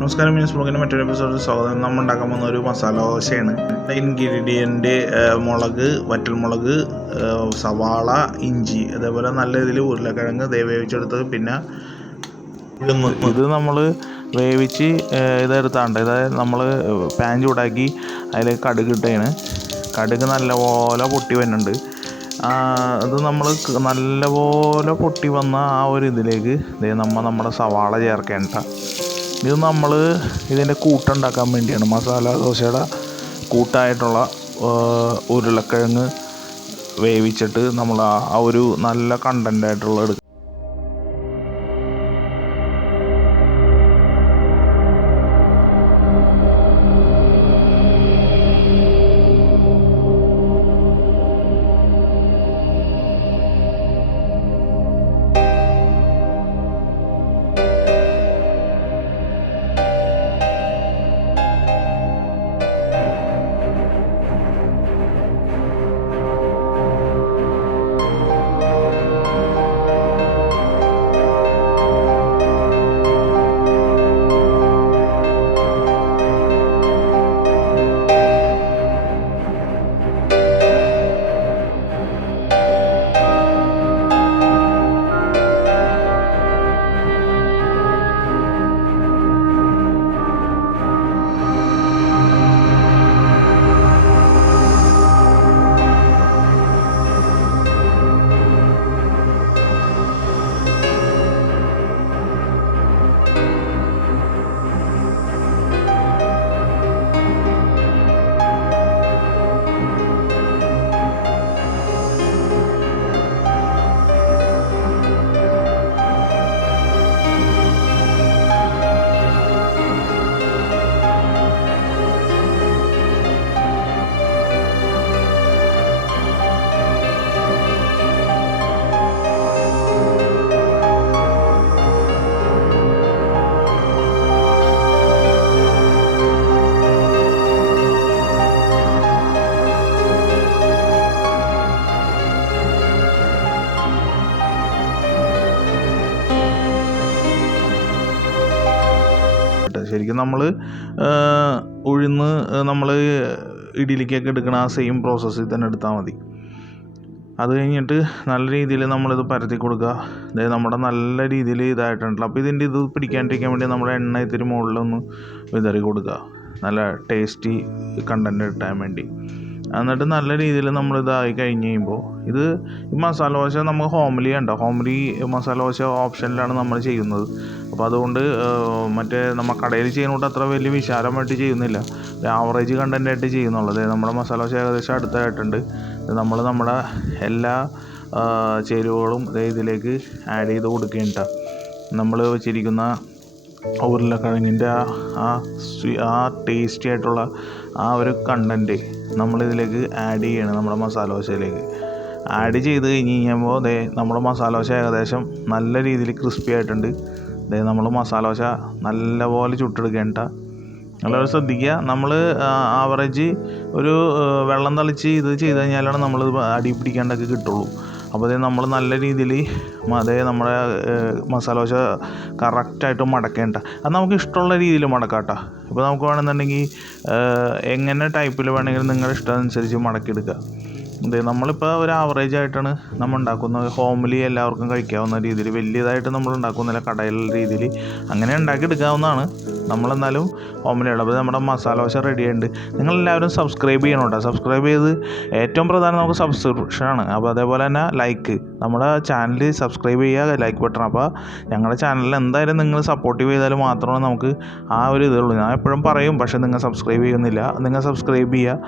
നമസ്കാരം, മീൻസ് ബ്ലോഗിൻ്റെ മറ്റൊരു എപ്പിസോഡിൽ സ്വാഗതം. നമ്മൾ ഉണ്ടാക്കാൻ പോകുന്ന ഒരു മസാല ദോശയാണ്. ഇൻഗ്രീഡിയൻറ്റ് മുളക്, വറ്റൽമുളക്, സവാള, ഇഞ്ചി, അതേപോലെ നല്ല രീതിയിൽ ഉരുളക്കിഴങ്ങ് വേവിച്ചെടുത്തത്, പിന്നെ ഇത് നമ്മൾ വേവിച്ച് ഇതെടുത്താണ്ട് അതായത് നമ്മൾ പാൻ ചൂടാക്കി അതിലേക്ക് കടുക് ഇട്ടാണ്. കടുക് നല്ലപോലെ പൊട്ടി വരുന്നുണ്ട്. അത് നമ്മൾ നല്ലപോലെ പൊട്ടി വന്ന ആ ഒരു ഇതിലേക്ക് നമ്മുടെ സവാള ചേർക്കേണ്ട. ഇത് നമ്മൾ ഇതിൻ്റെ കൂട്ടുണ്ടാക്കാൻ വേണ്ടിയാണ്. മസാല ദോശയുടെ കൂട്ടായിട്ടുള്ള ഉരുളക്കിഴങ്ങ് വേവിച്ചിട്ട് നമ്മൾ ആ ഒരു നല്ല കണ്ടൻ്റായിട്ടുള്ള എടുക്കുക. ശരിക്കും നമ്മൾ ഉഴുന്ന് നമ്മൾ ഇഡ്ഡലിക്കൊക്കെ എടുക്കണ ആ സെയിം പ്രോസസ്സിൽ തന്നെ എടുത്താൽ മതി. അത് കഴിഞ്ഞിട്ട് നല്ല രീതിയിൽ നമ്മളിത് പരത്തി കൊടുക്കുക. അതായത് നമ്മുടെ നല്ല രീതിയിൽ ഇതായിട്ടുണ്ടല്ലോ. അപ്പോൾ ഇത് പിടിക്കാണ്ടിരിക്കാൻ വേണ്ടി നമ്മുടെ എണ്ണ ഇത്തിരി മുകളിലൊന്ന് വിതറി കൊടുക്കുക, നല്ല ടേസ്റ്റി കണ്ടൻറ്റ് കിട്ടാൻ വേണ്ടി. എന്നിട്ട് നല്ല രീതിയിൽ നമ്മളിതായി കഴിഞ്ഞ് കഴിയുമ്പോൾ ഈ മസാല ദോശ നമുക്ക് ഹോംലി മസാല ദോശ ഓപ്ഷനിലാണ് നമ്മൾ ചെയ്യുന്നത്. അപ്പോൾ അതുകൊണ്ട് മറ്റേ നമ്മൾ കടയിൽ ചെയ്യുന്നതുകൊണ്ട് അത്ര വലിയ വിശാലമായിട്ട് ചെയ്യുന്നില്ല, ആവറേജ് കണ്ടൻ്റായിട്ട് ചെയ്യുന്നുള്ളത്. നമ്മുടെ മസാല ദോശ ഏകദേശം അടുത്തായിട്ടുണ്ട്. നമ്മുടെ എല്ലാ ചേരുവകളും ഇതിലേക്ക് ആഡ് ചെയ്ത് കൊടുക്കേണ്ട. നമ്മൾ വെച്ചിരിക്കുന്ന ഉരുളക്കിഴങ്ങിൻ്റെ ആ ടേസ്റ്റി ആയിട്ടുള്ള ആ ഒരു കണ്ടൻറ്റ് നമ്മളിതിലേക്ക് ആഡ് ചെയ്യണം. നമ്മുടെ മസാല ദോശയിലേക്ക് ആഡ് ചെയ്ത് കഴിഞ്ഞ് കഴിയുമ്പോൾ നമ്മുടെ മസാല ദോശ ഏകദേശം നല്ല രീതിയിൽ ക്രിസ്പി ആയിട്ടുണ്ട്. നമ്മൾ മസാല ദോശ നല്ലപോലെ ചുട്ടെടുക്കേണ്ട. നല്ലപോലെ ശ്രദ്ധിക്കുക. നമ്മൾ ആവറേജ് ഒരു വെള്ളം തളിച്ച് ഇത് ചെയ്ത് കഴിഞ്ഞാലാണ് നമ്മൾ അടി പിടിക്കാണ്ടൊക്കെ കിട്ടുള്ളൂ. അപ്പോൾ നമ്മൾ നല്ല രീതിയിൽ നമ്മുടെ മസാല ദോശ കറക്റ്റായിട്ട് മടക്കേണ്ട. അത് നമുക്ക് ഇഷ്ടമുള്ള രീതിയിൽ മടക്കാം കേട്ടോ. ഇപ്പോൾ നമുക്ക് വേണമെന്നുണ്ടെങ്കിൽ എങ്ങനെ ടൈപ്പിൽ വേണമെങ്കിലും നിങ്ങളുടെ ഇഷ്ടം അനുസരിച്ച് മടക്കിയെടുക്കുക. നമ്മളിപ്പോൾ ഒരു ആവറേജ് ആയിട്ടാണ് നമ്മൾ ഉണ്ടാക്കുന്നത്. ഹോംലി എല്ലാവർക്കും കഴിക്കാവുന്ന രീതിയിൽ, വലിയതായിട്ട് നമ്മൾ ഉണ്ടാക്കുന്നില്ല, കടയിലുള്ള രീതിയിൽ അങ്ങനെ ഉണ്ടാക്കിയെടുക്കാവുന്നതാണ്. നമ്മളെന്നാലും ഹോംലിയാണ്. അപ്പോൾ നമ്മുടെ മസാല ദോശ റെഡി ആയിട്ടുണ്ട്. നിങ്ങളെല്ലാവരും സബ്സ്ക്രൈബ് ചെയ്യണം കേട്ടോ. സബ്സ്ക്രൈബ് ചെയ്ത് ഏറ്റവും പ്രധാനം നമുക്ക് സബ്സ്ക്രിപ്ഷനാണ്. അപ്പോൾ അതേപോലെ തന്നെ ലൈക്ക്, നമ്മുടെ ചാനൽ സബ്സ്ക്രൈബ് ചെയ്യുക, ലൈക്ക് ബട്ടൺ. അപ്പോൾ ഞങ്ങളുടെ ചാനലിൽ എന്തായാലും നിങ്ങൾ സപ്പോർട്ടീവ് ചെയ്താൽ മാത്രമേ നമുക്ക് ആ ഒരു ഇതുള്ളൂ. ഞാൻ എപ്പോഴും പറയും, പക്ഷേ നിങ്ങൾ സബ്സ്ക്രൈബ് ചെയ്യുന്നില്ല. നിങ്ങൾ സബ്സ്ക്രൈബ് ചെയ്യുക.